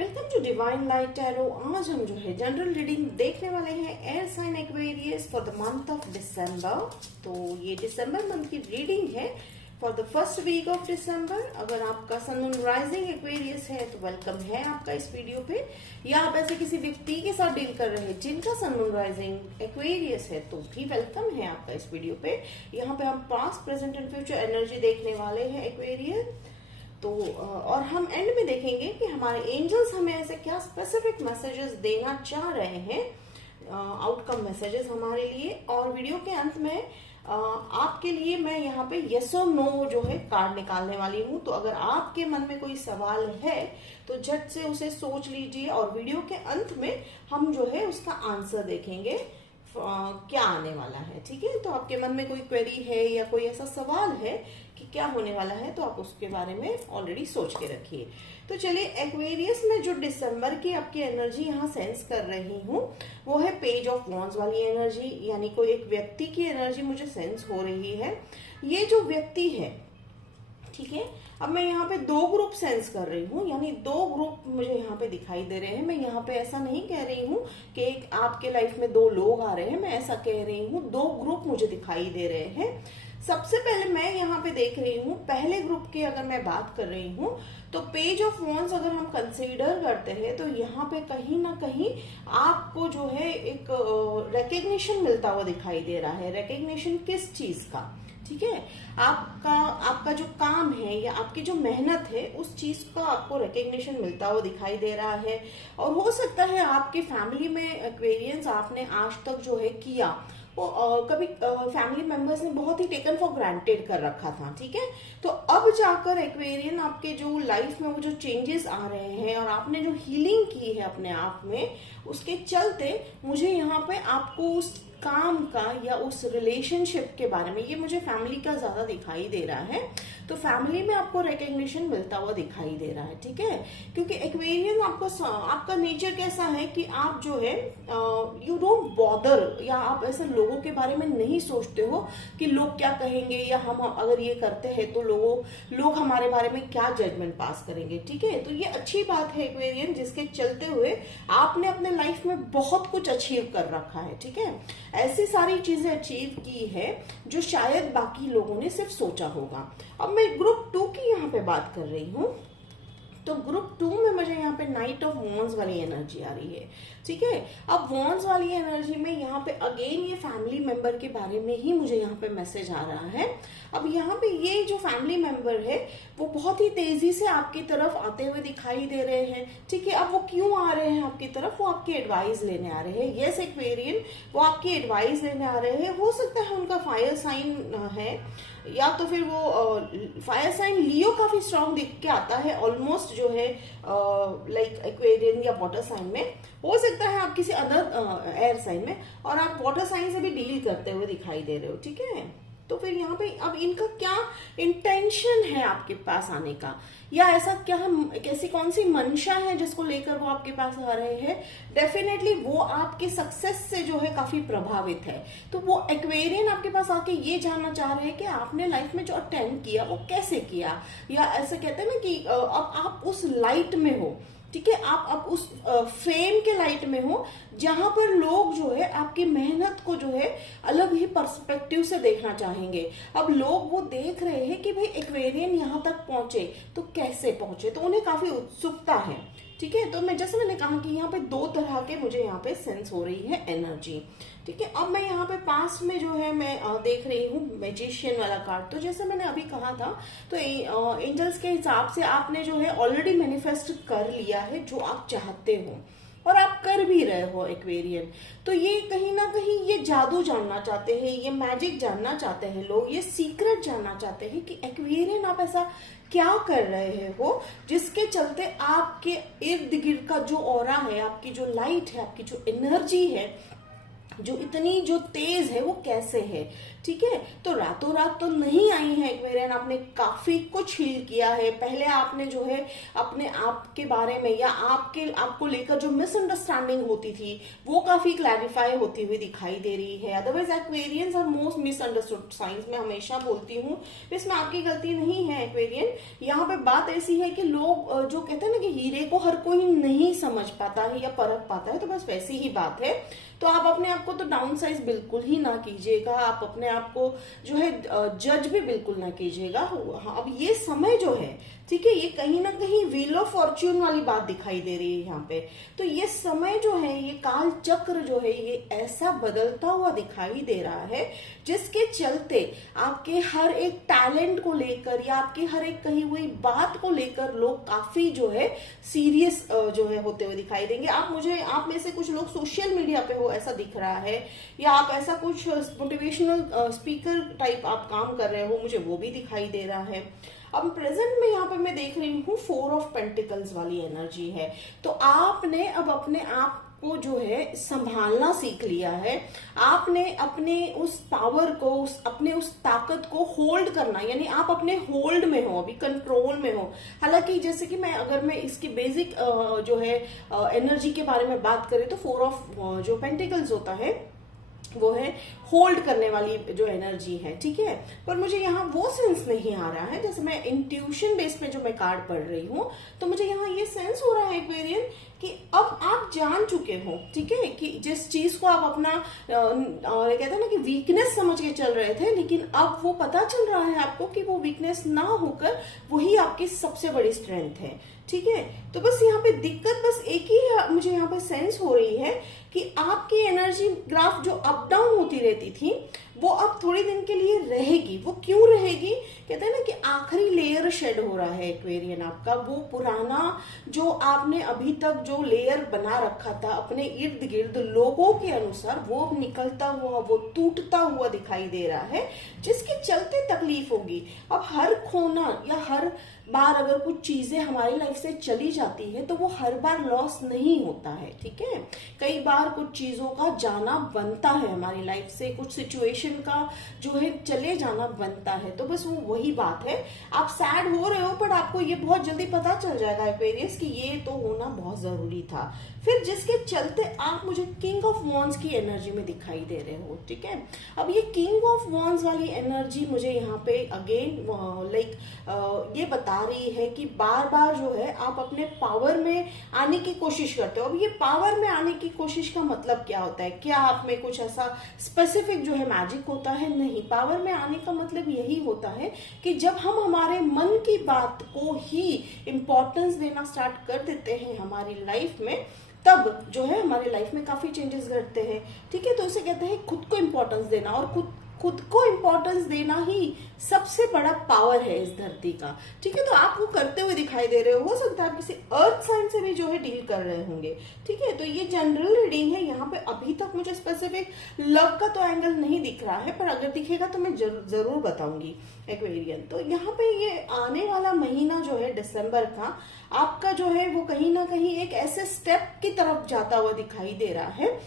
Welcome to divine light tarot. आज हम जो है जनरल रीडिंग देखने वाले हैं air sign Aquarius for the month of December. तो ये दिसंबर मंथ की रीडिंग है for the first week of December. अगर आपका सन मून राइजिंग एक्वेरियस है तो वेलकम है आपका इस वीडियो पे, या आप ऐसे किसी व्यक्ति के साथ डील कर रहे हैं जिनका सन मून राइजिंग एक्वेरियस है तो भी वेलकम है आपका इस वीडियो पे। यहाँ पे हम past present and future energy देखने वाले हैं एक्वेरियस। तो और हम एंड में देखेंगे कि हमारे एंजल्स हमें ऐसे क्या स्पेसिफिक मैसेजेस देना चाह रहे हैं, आउटकम मैसेजेस हमारे लिए। और वीडियो के अंत में आपके लिए मैं यहाँ पे यस और नो जो है कार्ड निकालने वाली हूँ। तो अगर आपके मन में कोई सवाल है तो झट से उसे सोच लीजिए और वीडियो के अंत में हम जो है उसका आंसर देखेंगे क्या आने वाला है। ठीक है, तो आपके मन में कोई क्वेरी है या कोई ऐसा सवाल है कि क्या होने वाला है तो आप उसके बारे में ऑलरेडी सोच के रखिए। तो चलिए, एक्वेरियस में जो दिसंबर की आपकी एनर्जी यहाँ सेंस कर रही हूँ वो है पेज ऑफ वॉन्ड्स वाली एनर्जी, यानी कोई एक व्यक्ति की एनर्जी मुझे सेंस हो रही है। ये जो व्यक्ति है, ठीक है, अब मैं यहाँ पे दो ग्रुप सेंस कर रही हूँ, यानी दो ग्रुप मुझे यहाँ पे दिखाई दे रहे हैं। मैं यहाँ पे ऐसा नहीं कह रही हूँ कि एक आपके लाइफ में दो लोग आ रहे हैं, मैं ऐसा कह रही हूँ दो ग्रुप मुझे दिखाई दे रहे हैं। सबसे पहले मैं यहाँ पे देख रही हूँ पहले ग्रुप की अगर मैं बात कर रही हूँ तो पेज ऑफ वॉन्ड्स अगर हम कंसीडर करते हैं तो यहाँ पे कहीं ना कहीं आपको जो है एक रिकग्निशन मिलता हुआ दिखाई दे रहा है। रिकग्निशन किस चीज का? ठीक है, आपका जो काम है या आपकी जो मेहनत है उस चीज का आपको रिकग्निशन मिलता हुआ दिखाई दे रहा है। और हो सकता है आपकी फैमिली में एक्वेरियंस आपने आज तक जो है किया वो कभी फैमिली मेंबर्स ने बहुत ही टेकन फॉर ग्रांटेड कर रखा था। ठीक है, तो अब जाकर एक्वेरियन आपके जो लाइफ में वो जो चेंजेस आ रहे हैं और आपने जो हीलिंग की है अपने आप में, उसके चलते मुझे यहाँ पे आपको उस काम का या उस रिलेशनशिप के बारे में, ये मुझे फैमिली का ज्यादा दिखाई दे रहा है, तो फैमिली में आपको रिकग्निशन मिलता हुआ दिखाई दे रहा है। ठीक है, क्योंकि एक्वेरियन आपका नेचर कैसा है कि आप जो है यू डोंट बॉदर, या आप ऐसे लोगों के बारे में नहीं सोचते हो कि लोग क्या कहेंगे या हम अगर ये करते हैं तो लोग हमारे बारे में क्या जजमेंट पास करेंगे। ठीक है, तो ये अच्छी बात है एक्वेरियन, जिसके चलते हुए आपने अपने लाइफ में बहुत कुछ अचीव कर रखा है। ठीक है, ऐसी सारी चीजें अचीव की है जो शायद बाकी लोगों ने सिर्फ सोचा होगा। अब मैं ग्रुप 2 की यहाँ पे बात कर रही हूँ, तो ग्रुप 2 में मुझे यहाँ पे नाइट ऑफ वॉन्ड्स वाली एनर्जी आ रही है। ठीक है, अब वॉन्ड्स वाली एनर्जी में यहाँ पे अगेन ये फैमिली मेंबर के बारे में ही मुझे यहाँ पे मैसेज आ रहा है। अब यहाँ पे ये जो फैमिली मेंबर है वो बहुत ही तेजी से आपकी तरफ आते हुए दिखाई दे रहे हैं। ठीक है, अब वो क्यों आ रहे हैं आपकी तरफ? वो आपकी एडवाइस लेने आ रहे हैं। यस एक्वेरियन, वो आपकी एडवाइस लेने आ रहे हैं। हो सकता है उनका फायर साइन है, या तो फिर वो फायर साइन लियो काफी स्ट्रांग दिख के आता है ऑलमोस्ट जो है लाइक एक्वेरियन या वाटर साइन में। हो सकता है आप किसी अदर एयर साइन में, और आप वाटर साइन से भी डील करते हुए दिखाई दे रहे हो। ठीक है, तो फिर यहाँ पे अब इनका क्या इंटेंशन है आपके पास आने का, या ऐसा क्या कैसी कौन सी मंशा है जिसको लेकर वो आपके पास आ रहे हैं? डेफिनेटली वो आपके सक्सेस से जो है काफी प्रभावित है। तो वो एक्वेरियन आपके पास आके ये जानना चाह रहे हैं कि आपने लाइफ में जो अटेंड किया वो कैसे किया, या ऐसे कहते हैं ना कि अब आप उस लाइट में हो। ठीक है, आप अब उस फेम के लाइट में हो जहां पर लोग जो है आपकी मेहनत को जो है अलग ही पर्सपेक्टिव से देखना चाहेंगे। अब लोग वो देख रहे हैं कि भाई एक्वेरियन यहाँ तक पहुंचे तो कैसे पहुंचे, तो उन्हें काफी उत्सुकता है। ठीक है, तो जैसे मैंने कहा कि यहाँ पे दो तरह के मुझे यहाँ पे सेंस हो रही है एनर्जी। ठीक है, अब मैं यहाँ पे पास में जो है मैं देख रही हूँ मैजिशियन वाला कार्ड। तो जैसे मैंने अभी कहा था, तो एंजल्स के हिसाब से आपने जो है ऑलरेडी मैनिफेस्ट कर लिया है जो आप चाहते हो, और आप कर भी रहे हो एक्वेरियन। तो ये कहीं ना कहीं ये जादू जानना चाहते हैं, ये मैजिक जानना चाहते हैं लोग, ये सीक्रेट जानना चाहते हैं कि एक्वेरियन आप ऐसा क्या कर रहे हो जिसके चलते आपके इर्द गिर्द का जो ऑरा है, आपकी जो लाइट है, आपकी जो एनर्जी है, जो इतनी जो तेज है वो कैसे है। ठीक है। तो रातों रात तो नहीं आई है एक्वेरियन, आपने काफी कुछ हील किया है। पहले आपने जो है अपने आप के बारे में या आपको लेकर जो मिसअंडरस्टैंडिंग होती थी वो काफी क्लैरिफाई होती हुई दिखाई दे रही है। Otherwise Aquarians are most misunderstood signs, मैं हमेशा बोलती हूँ, इसमें आपकी गलती नहीं है एक्वेरियन। यहाँ पे बात ऐसी है कि लोग जो कहते हैं ना कि हीरे को हर कोई नहीं समझ पाता है या परख पाता है, तो बस वैसी ही बात है। तो आप अपने आप को तो डाउन साइज बिल्कुल ही ना कीजिएगा, आप अपने आप को जो है जज भी बिल्कुल ना कीजिएगा। अब ये समय जो है, ठीक है, ये कहीं ना कहीं व्हील ऑफ फॉर्च्यून वाली बात दिखाई दे रही है यहाँ पे। तो ये समय जो है, ये काल चक्र जो है, ये ऐसा बदलता हुआ दिखाई दे रहा है जिसके चलते आपके हर एक टैलेंट को लेकर या आपके हर एक कही हुई बात को लेकर लोग काफी जो है सीरियस जो है होते हुए दिखाई देंगे। आप में से कुछ लोग सोशल मीडिया पे हो ऐसा दिख रहा है, या आप ऐसा कुछ मोटिवेशनल स्पीकर टाइप आप काम कर रहे हो, मुझे वो भी दिखाई दे रहा है। अब प्रेजेंट में यहाँ पे मैं देख रही हूँ 4 ऑफ पेंटिकल्स वाली एनर्जी है। तो आपने अब अपने आप को जो है संभालना सीख लिया है। आपने अपने उस पावर को, अपने उस ताकत को होल्ड करना, यानी आप अपने होल्ड में हो, अभी कंट्रोल में हो। हालांकि जैसे कि अगर मैं इसकी बेसिक जो है एनर्जी के बारे में बात करें तो 4 ऑफ जो पेंटिकल्स होता है वो है होल्ड करने वाली जो एनर्जी है, ठीक है। पर मुझे यहाँ वो सेंस नहीं आ रहा है, जैसे मैं इंट्यूशन बेस पे जो मैं कार्ड पढ़ रही हूँ, तो मुझे यहाँ ये सेंस हो रहा है एक्वेरियन कि अब आप जान चुके हो, ठीक है, कि जिस चीज को आप अपना कहते हैं ना कि वीकनेस समझ के चल रहे थे, लेकिन अब वो पता चल रहा है आपको कि वो वीकनेस ना होकर वही आपकी सबसे बड़ी स्ट्रेंथ है, ठीक है। तो बस यहाँ पे दिक्कत बस एक ही है, मुझे यहाँ पे सेंस हो रही है कि आपकी एनर्जी ग्राफ जो अप डाउन होती रहती थी वो अब थोड़ी दिन के लिए रहेगी। वो क्यों रहेगी? कहते हैं ना कि आखिरी लेयर शेड हो रहा है एक्वेरियन आपका। वो पुराना जो आपने अभी तक जो लेयर बना रखा था अपने इर्द गिर्द लोगों के अनुसार, वो निकलता हुआ, वो टूटता हुआ दिखाई दे रहा है, जिसके चलते तकलीफ होगी। अब हर खोना या हर बार अगर कुछ चीजें हमारी लाइफ से चली जाती है तो वो हर बार लॉस नहीं होता है, ठीक है। कई बार कुछ चीजों का जाना बनता है हमारी लाइफ से, कुछ सिचुएशन का जो है चले जाना बनता है। तो बस वो वही बात है, आप सैड हो रहे हो बट आपको ये बहुत जल्दी पता चल जाएगा एक्वेरियस कि ये तो होना बहुत जरूरी था। फिर जिसके चलते आप मुझे किंग ऑफ वॉन्ड्स की एनर्जी में दिखाई दे रहे हो, ठीक है। अब ये किंग ऑफ वॉन्ड्स वाली एनर्जी मुझे यहाँ पे अगेन ये बता रही है कि बार बार जो है आप अपने पावर में आने की कोशिश करते हो। अब ये पावर में आने की कोशिश का मतलब क्या होता है? क्या आप में कुछ ऐसा स्पेसिफिक जो है मैजिक होता है? नहीं, पावर में आने का मतलब यही होता है कि जब हम हमारे मन की बात को ही इम्पोर्टेंस देना स्टार्ट कर देते हैं हमारी लाइफ में, तब जो है हमारी लाइफ में काफी चेंजेस घटते हैं, ठीक है। तो इसे कहते हैं खुद को इम्पोर्टेंस देना, और खुद को इम्पोर्टेंस देना ही सबसे बड़ा पावर है इस धरती का, ठीक है। तो आप वो करते हुए दिखाई दे रहे हो सकता है आप किसी अर्थ साइन से भी जो है डील कर रहे होंगे, ठीक है। तो ये जनरल रीडिंग है। यहाँ पे अभी तक मुझे स्पेसिफिक लव का तो एंगल नहीं दिख रहा है, पर अगर दिखेगा तो मैं जरूर बताऊंगी एक्वेरियन। तो यहाँ पे ये आने वाला महीना जो है दिसंबर का, आपका जो है वो कहीं ना कहीं एक ऐसे स्टेप की तरफ जाता हुआ दिखाई दे रहा है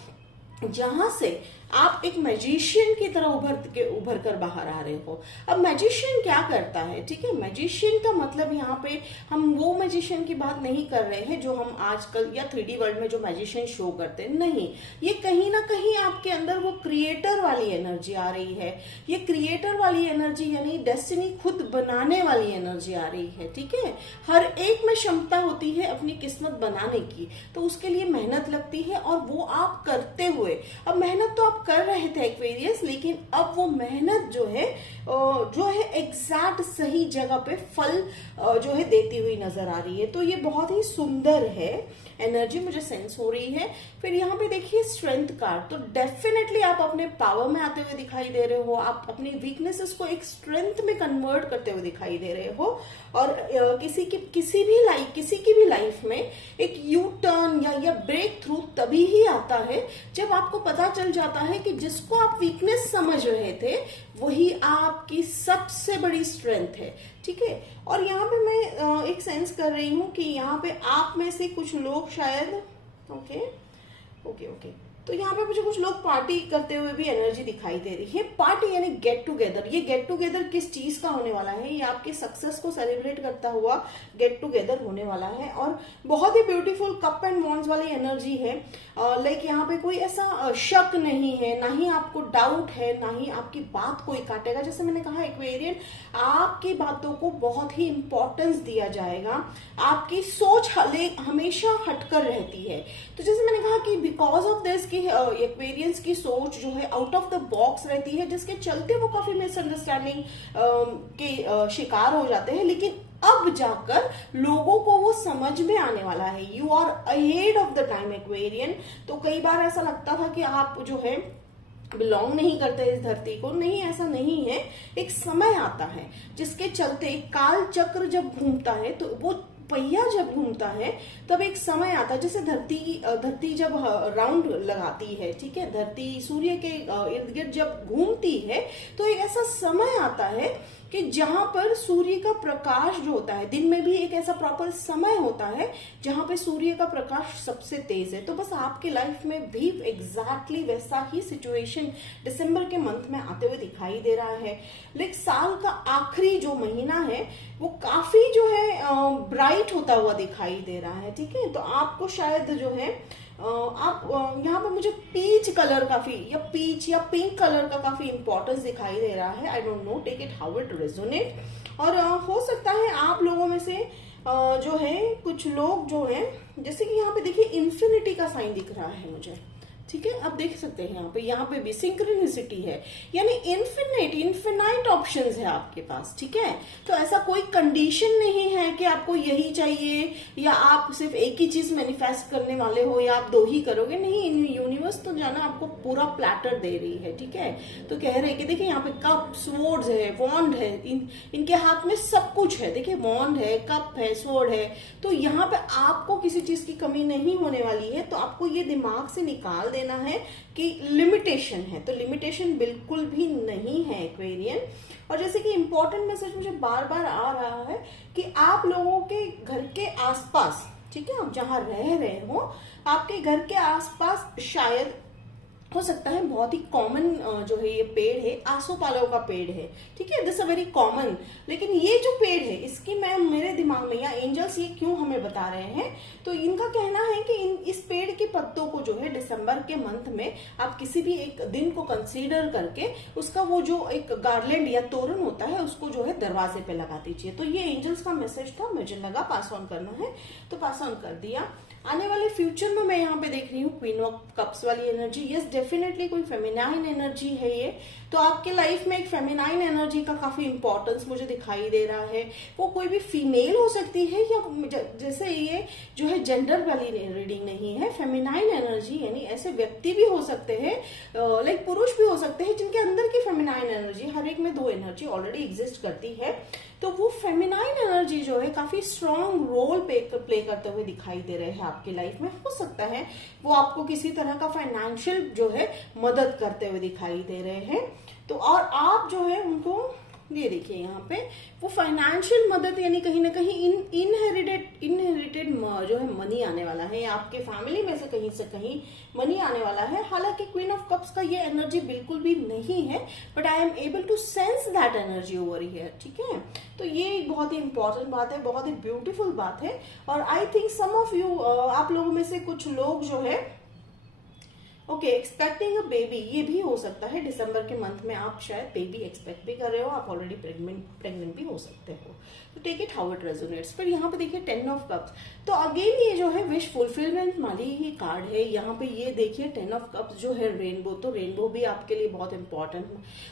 जहां से आप एक मैजिशियन की तरह उभर कर बाहर आ रहे हो। अब मैजिशियन क्या करता है, ठीक है। मैजिशियन का मतलब यहाँ पे हम वो मैजिशियन की बात नहीं कर रहे हैं जो हम आजकल या 3D वर्ल्ड में जो मैजिशियन शो करते हैं, नहीं। ये कहीं ना कहीं आपके अंदर वो क्रिएटर वाली एनर्जी आ रही है। ये क्रिएटर वाली एनर्जी यानी डेस्टिनी खुद बनाने वाली एनर्जी आ रही है, ठीक है। हर एक में क्षमता होती है अपनी किस्मत बनाने की, तो उसके लिए मेहनत लगती है और वो आप करते हुए, अब मेहनत तो आप कर रहे थे एक्वेरियस, लेकिन अब वो मेहनत जो है एग्जैक्ट सही जगह पे फल जो है देती हुई नजर आ रही है। तो ये बहुत ही सुंदर है एनर्जी, मुझे सेंस हो रही है। फिर यहाँ पे देखिए स्ट्रेंथ कार्ड, तो डेफिनेटली आप अपने पावर में आते हुए दिखाई दे रहे हो, आप अपनी वीकनेसेस को एक स्ट्रेंथ में कन्वर्ट करते हुए दिखाई दे रहे हो। और किसी की भी लाइफ में एक यू टर्न या ब्रेक थ्रू तभी ही आता है जब आपको पता चल जाता है कि जिसको आप वीकनेस समझ रहे थे वही आपकी सबसे बड़ी स्ट्रेंथ है, ठीक है। और यहाँ पे मैं एक सेंस कर रही हूँ कि यहाँ पे आप में से कुछ लोग शायद ओके तो यहाँ पे मुझे कुछ लोग पार्टी करते हुए भी एनर्जी दिखाई दे रही है। पार्टी यानी गेट टुगेदर। ये गेट टुगेदर किस चीज का होने वाला है? ये आपके सक्सेस को सेलिब्रेट करता हुआ गेट टुगेदर होने वाला है और बहुत ही ब्यूटीफुल कप एंड वॉन्ड्स वाली एनर्जी है। लाइक यहाँ पे कोई ऐसा शक नहीं है, ना ही आपको डाउट है, ना ही आपकी बात कोई काटेगा। जैसे मैंने कहा एक्वेरियन, आपकी बातों को बहुत ही इंपॉर्टेंस दिया जाएगा। आपकी सोच हमेशा हटकर रहती है। तो जैसे मैंने कहा कि बिकॉज ऑफ दिस कि एक्वेरियंस की सोच जो है आउट ऑफ द बॉक्स रहती है, जिसके चलते वो काफी मिसअंडरस्टैंडिंग के शिकार हो जाते हैं। लेकिन अब जाकर लोगों को वो समझ में आने वाला है। You are ahead of the time Aquarian. तो कई बार ऐसा लगता था कि आप जो है बिलोंग नहीं करते इस धरती को। नहीं, ऐसा नहीं है। एक समय आता है जिसके चलते काल चक्र जब घूमता है, तो वो पहिया जब घूमता है तब एक समय आता है। जैसे धरती जब राउंड लगाती है, ठीक है, धरती सूर्य के इर्द गिर्द जब घूमती है, तो एक ऐसा समय आता है कि जहां पर सूर्य का प्रकाश जो होता है, दिन में भी एक ऐसा प्रॉपर समय होता है जहां पे सूर्य का प्रकाश सबसे तेज है। तो बस आपके लाइफ में भी एग्जैक्टली वैसा ही सिचुएशन दिसंबर के मंथ में आते हुए दिखाई दे रहा है। लेकिन साल का आखिरी जो महीना है वो काफी जो है ब्राइट होता हुआ दिखाई दे रहा है, ठीक है। तो आपको शायद जो है आप यहाँ पर मुझे पीच कलर काफी, या पीच या पिंक कलर का काफी इंपॉर्टेंस दिखाई दे रहा है। I don't know, take it how it resonate. और हो सकता है आप लोगों में से जो है कुछ लोग जो है, जैसे कि यहाँ पे देखिए इन्फिनिटी का साइन दिख रहा है मुझे, ठीक है। आप देख सकते हैं यहाँ पे भी सिंक्रोनिसिटी है, यानी इन्फिनाइट ऑप्शंस है आपके पास, ठीक है। तो ऐसा कोई कंडीशन नहीं है कि आपको यही चाहिए या आप सिर्फ एक ही चीज मैनिफेस्ट करने वाले हो या आप दो ही करोगे। नहीं, यूनिवर्स तो जाना आपको पूरा प्लेटर दे रही है, ठीक है। तो कह रहे हैं कि देखिए यहाँ पे कप, स्वॉर्ड्स है, वॉन्ड है, इनके हाथ में सब कुछ है। देखिए वॉन्ड है, कप है, स्वॉर्ड है। तो यहाँ पे आपको किसी चीज की कमी नहीं होने वाली है। तो आपको ये दिमाग से निकाल देना है कि लिमिटेशन है, तो लिमिटेशन बिल्कुल भी नहीं है एक्वेरियन। और जैसे कि इंपॉर्टेंट मैसेज मुझे बार बार आ रहा है कि आप लोगों के घर के आसपास, ठीक है, आप जहां रह रहे हो, आपके घर के आसपास शायद हो सकता है बहुत ही कॉमन जो है ये पेड़ है, आसोपालव का पेड़ है, ठीक है, दिस अ वेरी कॉमन। लेकिन ये जो पेड़ है इसकी मैं मेरे दिमाग में, या एंजल्स ये क्यों हमें बता रहे हैं, तो इनका कहना है कि इस पेड़ के पत्तों को जो है दिसंबर के मंथ में आप किसी भी एक दिन को कंसीडर करके उसका वो जो एक गार्लैंड या तोरण होता है उसको जो है दरवाजे पे लगा दीजिए। तो ये एंजल्स का मैसेज था, मुझे लगा पास ऑन करना है तो पास ऑन कर दिया। आने वाले फ्यूचर में मैं यहाँ पे देख रही हूँ क्वीन ऑफ कप्स वाली एनर्जी। यस, डेफिनेटली कोई फेमिनाइन एनर्जी है ये। तो आपके लाइफ में एक फेमिनाइन एनर्जी का काफी इंपॉर्टेंस मुझे दिखाई दे रहा है। वो कोई भी फीमेल हो सकती है, या जैसे ये जो है जेंडर वाली रीडिंग नहीं है, फेमिनाइन एनर्जी यानी ऐसे व्यक्ति भी हो सकते हैं, लाइक पुरुष भी हो सकते हैं जिनके अंदर की फेमिनाइन एनर्जी, हर एक में दो एनर्जी ऑलरेडी एग्जिस्ट करती है। तो वो फेमिनाइन एनर्जी जो है काफी स्ट्रॉन्ग रोल प्ले करते हुए दिखाई दे रहे हैं आपकी लाइफ में। हो सकता है वो आपको किसी तरह का फाइनेंशियल जो है मदद करते हुए दिखाई दे रहे हैं। तो और आप जो है उनको, ये देखिए यहाँ पे वो फाइनेंशियल मदद यानी कहीं ना कहीं इनहेरिटेड जो है मनी आने वाला है, या आपके फैमिली में से कहीं मनी आने वाला है। हालांकि क्वीन ऑफ कप्स का ये एनर्जी बिल्कुल भी नहीं है, but I am able to sense that energy over here, ठीक है। तो ये एक बहुत ही इंपॉर्टेंट बात है, बहुत ही ब्यूटीफुल बात है। और I think some of you, आप लोगों में से कुछ लोग जो है ओके एक्सपेक्टिंग अ बेबी, ये भी हो सकता है दिसंबर के मंथ में आप शायद बेबी एक्सपेक्ट भी कर रहे हो, आप ऑलरेडी प्रेग्नेंट भी हो सकते हो। तो take it how it resonates. फिर यहाँ पे देखिए 10 ऑफ कप्स, तो अगेन ये जो है विश फुलफिलमेंट वाली ये कार्ड है। यहाँ पे ये देखिए 10 ऑफ कप्स जो है रेनबो, तो रेनबो भी आपके लिए बहुत इंपॉर्टेंट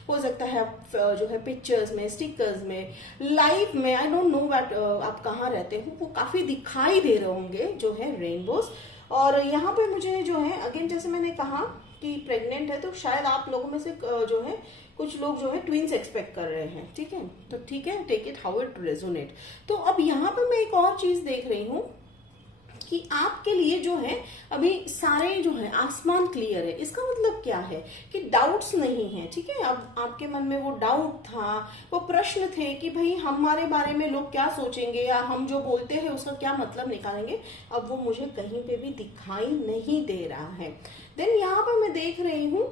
हो सकता है। आप जो है पिक्चर्स में, स्टिकर्स में, लाइफ में, आई डोंट नो दैट आप कहाँ रहते हो, वो काफी दिखाई दे रहे होंगे जो है रेनबोज। और यहाँ पे मुझे जो है अगेन जैसे मैंने कहा कि प्रेग्नेंट है, तो शायद आप लोगों में से जो है कुछ लोग जो है ट्विंस एक्सपेक्ट कर रहे हैं, ठीक है। तो ठीक है, take it how it resonate. तो अब यहाँ पे मैं एक और चीज देख रही हूँ कि आपके लिए जो है अभी सारे जो है आसमान क्लियर है। इसका मतलब क्या है कि डाउट्स नहीं है, ठीक है। अब आपके मन में वो डाउट था, वो प्रश्न थे कि भाई हमारे बारे में लोग क्या सोचेंगे या हम जो बोलते हैं उसका क्या मतलब निकालेंगे, अब वो मुझे कहीं पे भी दिखाई नहीं दे रहा है। देन यहाँ पर मैं देख रही हूँ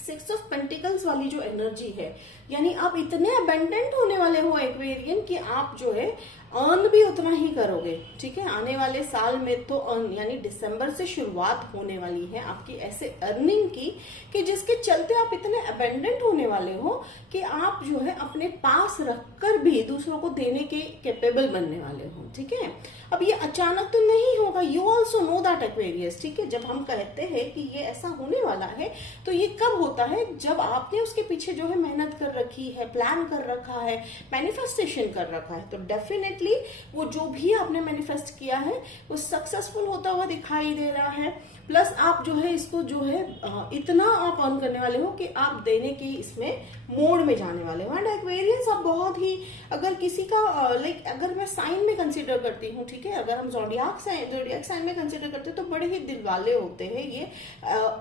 6 ऑफ पेंटिकल्स वाली जो एनर्जी है, यानी आप इतने अबेंडेंट होने वाले हो एक्वेरियन कि आप जो है अर्न भी उतना ही करोगे, ठीक है। आने वाले साल में तो अर्न यानी दिसंबर से शुरुआत होने वाली है आपकी ऐसे अर्निंग की कि जिसके चलते आप इतने अबेंडेंट होने वाले हो कि आप जो है अपने पास रखकर भी दूसरों को देने के कैपेबल बनने वाले हो, ठीक है। अब ये अचानक तो नहीं होगा, you also know that Aquarius, ठीक है। जब हम कहते हैं कि ये ऐसा होने वाला है तो ये कब होता है, जब आपने उसके पीछे जो है मेहनत कर रखी है, प्लान कर रखा है, मैनिफेस्टेशन कर रखा है, तो डेफिनेटली वो जो भी आपने मैनिफेस्ट किया है वो सक्सेसफुल होता हुआ दिखाई दे रहा है। प्लस आप जो है इसको जो है इतना आप अर्न करने वाले हो कि आप देने की इसमें मोड में जाने वाले हो। एंड एक्वेरियंस आप बहुत ही, अगर किसी का लाइक अगर मैं साइन में कंसीडर करती हूँ, ठीक है, अगर हम जोडियाक साइन में कंसीडर करते हैं तो बड़े ही दिल वाले होते हैं ये।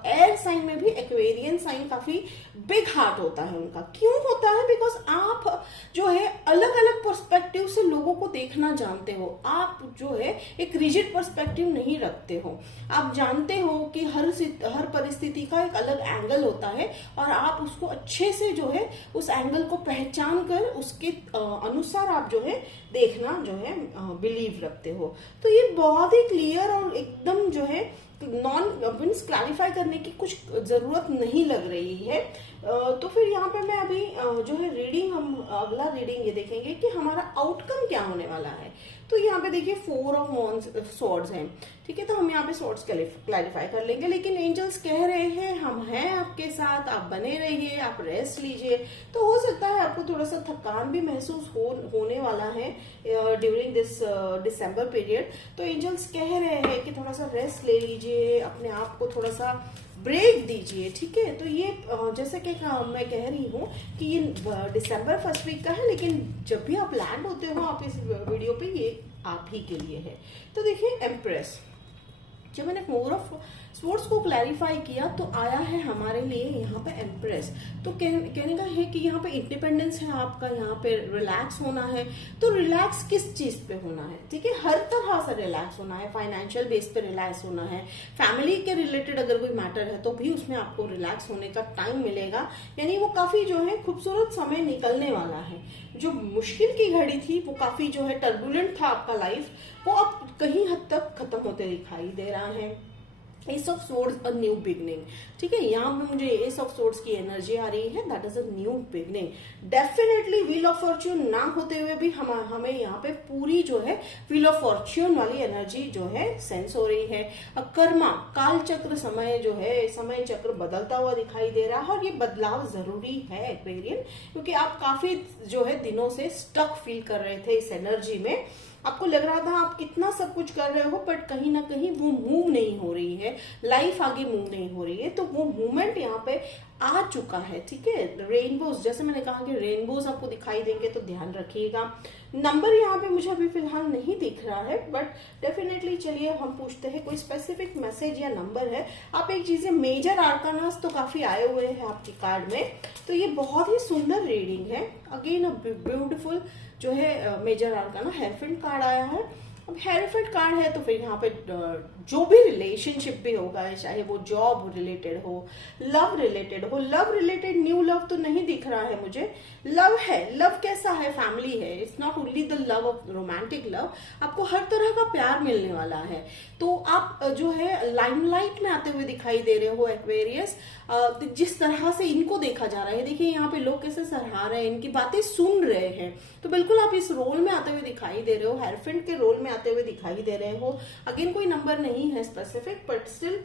एयर साइन में भी एक्वेरियन साइन काफी बिग हार्ट होता है उनका। क्यों होता है? बिकॉज आप जो है अलग अलग पर्सपेक्टिव से लोगों को देखना जानते हो। आप जो है एक रिजिड पर्सपेक्टिव नहीं रखते हो। आप जानते हो कि हर परिस्थिति का एक अलग एंगल होता है और आप उसको अच्छे से जो है उस एंगल को पहचान कर उसके अनुसार आप जो है देखना जो है बिलीव रखते हो। तो ये बहुत ही क्लियर और एकदम जो है नॉन मीन्स क्लैरिफाई करने की कुछ जरूरत नहीं लग रही है। तो फिर यहाँ पे मैं अभी जो है रीडिंग, हम अगला रीडिंग ये देखेंगे कि हमारा आउटकम क्या होने वाला है। तो यहाँ पे देखिए 4 ऑफ सॉर्ड्स हैं, ठीक है। तो हम यहाँ पे सॉर्ड्स क्लैरिफाई कर लेंगे, लेकिन एंजल्स कह रहे हैं हम हैं आपके साथ, आप बने रहिए, आप रेस्ट लीजिए। तो हो सकता है आपको थोड़ा सा थकान भी महसूस होने वाला है ड्यूरिंग दिस दिसंबर पीरियड। तो एंजल्स कह रहे हैं कि थोड़ा सा रेस्ट ले लीजिए, अपने आप को थोड़ा सा ब्रेक दीजिए, ठीक है। तो ये जैसे कि मैं कह रही हूँ कि ये दिसंबर फर्स्ट वीक का है, लेकिन जब भी आप लैंड होते हो आप इस वीडियो पे, ये आप ही के लिए है। तो देखिए एम्प्रेस, जब मैंने 4 ऑफ स्वॉर्ड्स को क्लैरिफाई किया तो आया है हमारे लिए यहाँ पे एम्प्रेस। तो कहने का है कि यहाँ पे इंडिपेंडेंस है आपका, यहाँ पे रिलैक्स होना है। तो रिलैक्स किस चीज पे होना है, ठीक है, हर तरह से रिलैक्स होना है। फाइनेंशियल बेस पे रिलैक्स होना है, फैमिली के रिलेटेड अगर कोई मैटर है तो भी उसमें आपको रिलैक्स होने का टाइम मिलेगा। यानी वो काफी जो है खूबसूरत समय निकलने वाला है। जो मुश्किल की घड़ी थी, वो काफी जो है टर्बुलेंट था आपका लाइफ, वो अब कहीं हद तक खत्म होते दिखाई दे रहा है। S of swords, a new beginning, ठीक है। यहाँ पे मुझे एस ऑफ सोर्ड्स की एनर्जी आ रही है, that is a new beginning. Definitely wheel of Fortune ना होते हुए भी हमें यहाँ पे पूरी जो है व्हील ऑफ फॉर्च्यून वाली एनर्जी जो है सेंस हो रही है। कर्मा, काल चक्र, समय जो है, समय चक्र बदलता हुआ दिखाई दे रहा है और ये बदलाव जरूरी है एक्वेरियन, क्योंकि आप काफी जो है दिनों से स्टक फील कर रहे थे इस एनर्जी में। आपको लग रहा था आप कितना सब कुछ कर रहे हो बट कहीं ना कहीं वो मूव नहीं हो रही है, लाइफ आगे मूव नहीं हो रही है। तो वो मूवमेंट यहाँ पे आ चुका है, ठीक है। रेनबोज, जैसे मैंने कहा कि रेनबोज आपको दिखाई देंगे तो ध्यान रखिएगा। नंबर यहाँ पे मुझे अभी फिलहाल नहीं दिख रहा है, बट डेफिनेटली चलिए हम पूछते हैं कोई स्पेसिफिक मैसेज या नंबर है। आप एक चीज, मेजर आर्कानास तो काफी आए हुए हैं आपके कार्ड में, तो ये बहुत ही सुंदर रीडिंग है। अगेन अ ब्यूटिफुल जो है मेजर आर्काना हेयरफिल्ड कार्ड आया है। अब हेयरफिल्ड कार्ड है तो फिर यहाँ पे जो भी रिलेशनशिप भी होगा, चाहे वो जॉब रिलेटेड हो, लव रिलेटेड हो, लव रिलेटेड न्यू लव तो नहीं दिख रहा है मुझे। लव है, लव कैसा है, फैमिली है, it's not only the love of romantic love, आपको हर तरह का प्यार मिलने वाला है। तो आप जो है लाइमलाइट में आते हुए दिखाई दे रहे हो एक्वेरियस। जिस तरह से इनको देखा जा रहा है, देखिए यहाँ पे लोग कैसे सराह रहे हैं, इनकी बातें सुन रहे हैं, तो बिल्कुल आप इस रोल में आते हुए दिखाई दे रहे हो, हेयरफिल्ड के रोल में आते हुए दिखाई दे रहे हो। अगेन कोई नंबर नहीं है स्पेसिफिक, बट स्टिल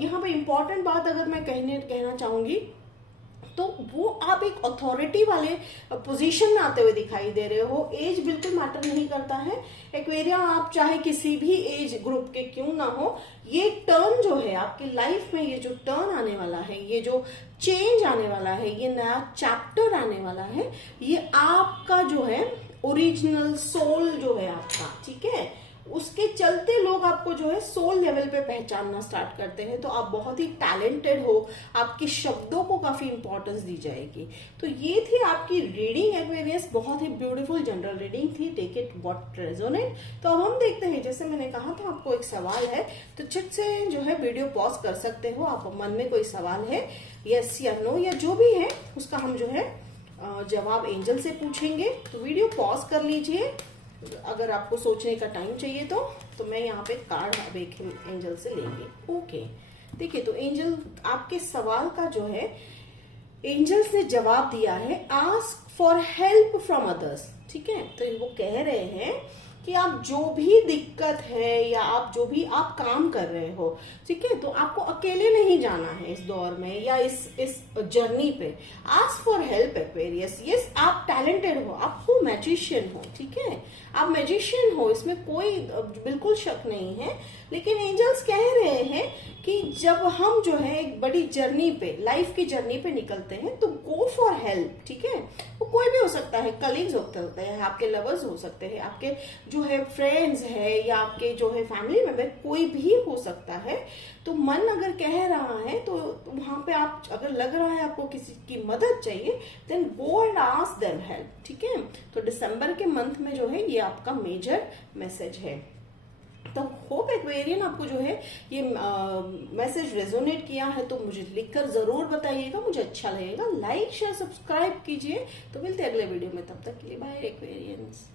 यहाँ पे इंपॉर्टेंट बात अगर मैं कहना चाहूंगी तो वो आप एक अथॉरिटी वाले पोजीशन में आते हुए दिखाई दे रहे हो। एज बिल्कुल मैटर नहीं करता है एक्वेरियन, आप चाहे किसी भी एज ग्रुप के क्यों ना हो, ये टर्न जो है आपकी लाइफ में, ये जो टर्न आने वाला है, ये जो चेंज आने वाला है, ये नया चैप्टर आने वाला है, ये आपका जो है ओरिजिनल सोल जो है आपका, ठीक है, उसके चलते लोग आपको जो है सोल लेवल पे पहचानना स्टार्ट करते हैं। तो आप बहुत ही टैलेंटेड हो, आपके शब्दों को काफी इंपॉर्टेंस दी जाएगी। तो ये थी आपकी रीडिंग एक्वेरियस, बहुत ही ब्यूटीफुल जनरल रीडिंग थी। Take it what resonate. तो अब हम देखते हैं, जैसे मैंने कहा था आपको एक सवाल है, तो चिट से जो है वीडियो पॉज कर सकते हो। आप मन में कोई सवाल है, यस या नो या जो भी है, उसका हम जो है जवाब एंजल से पूछेंगे। तो वीडियो पॉज कर लीजिए अगर आपको सोचने का टाइम चाहिए तो मैं यहाँ पे कार्ड अब एक एंजल से लेंगे। ओके, देखिए, तो एंजल आपके सवाल का जो है एंजल्स ने जवाब दिया है, ask for help from others. ठीक है, तो वो कह रहे हैं कि आप जो भी दिक्कत है या आप जो भी आप काम कर रहे हो, ठीक है, तो आपको अकेले नहीं जाना है इस दौर में या इस जर्नी पे। Ask for help Aquarius. Yes, आप टैलेंटेड हो, आपको मैजिशियन हो, ठीक है, आप मैजिशियन हो, इसमें कोई बिल्कुल शक नहीं है। लेकिन एंजल्स कह रहे हैं कि जब हम जो है एक बड़ी जर्नी पे, लाइफ की जर्नी पे निकलते हैं, तो गो फॉर हेल्प। ठीक है, वो कोई भी हो सकता है, कलीग्स होते हैं, आपके लवर्स हो सकते हैं, आपके जो है फ्रेंड्स है, या आपके जो है फैमिली मेंबर, कोई भी हो सकता है। तो मन अगर कह रहा है तो वहां पे आप, अगर लग रहा है आपको किसी की मदद चाहिए, then go and ask them help. ठीक है, तो दिसंबर के मंथ में जो है ये आपका मेजर मैसेज है। तो होप एक्वेरियन आपको जो है ये मैसेज रेजोनेट किया है, तो मुझे लिखकर जरूर बताइएगा, मुझे अच्छा लगेगा। लाइक शेयर सब्सक्राइब कीजिए। तो मिलते हैं अगले वीडियो में, तब तक के लिए बाय एक्वेरियंस।